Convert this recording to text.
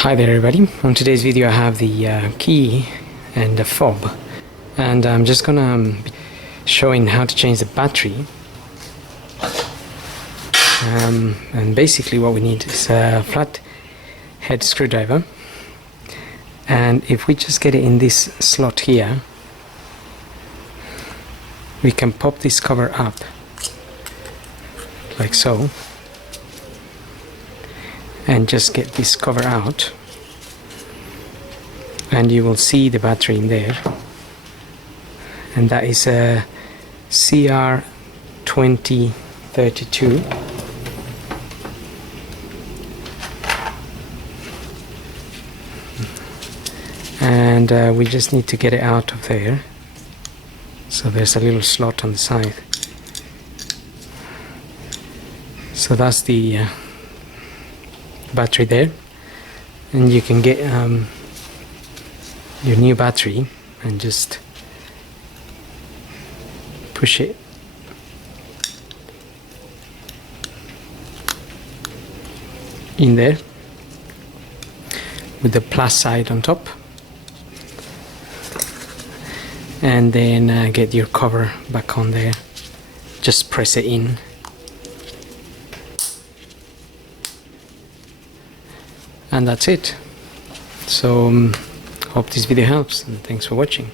Hi there everybody. On today's video I have the key and the fob, and I'm just gonna be showing how to change the battery. And basically what we need is a flat head screwdriver, and if we just get it in this slot here, we can pop this cover up like so and just get this cover out, and you will see the battery in there, and that is a CR2032. And we just need to get it out of there. So there's a little slot on the side. So that's the battery there, and you can get your new battery and just push it in there with the plus side on top, and then get your cover back on there. Just press it in. And that's it. So hope this video helps, and thanks for watching.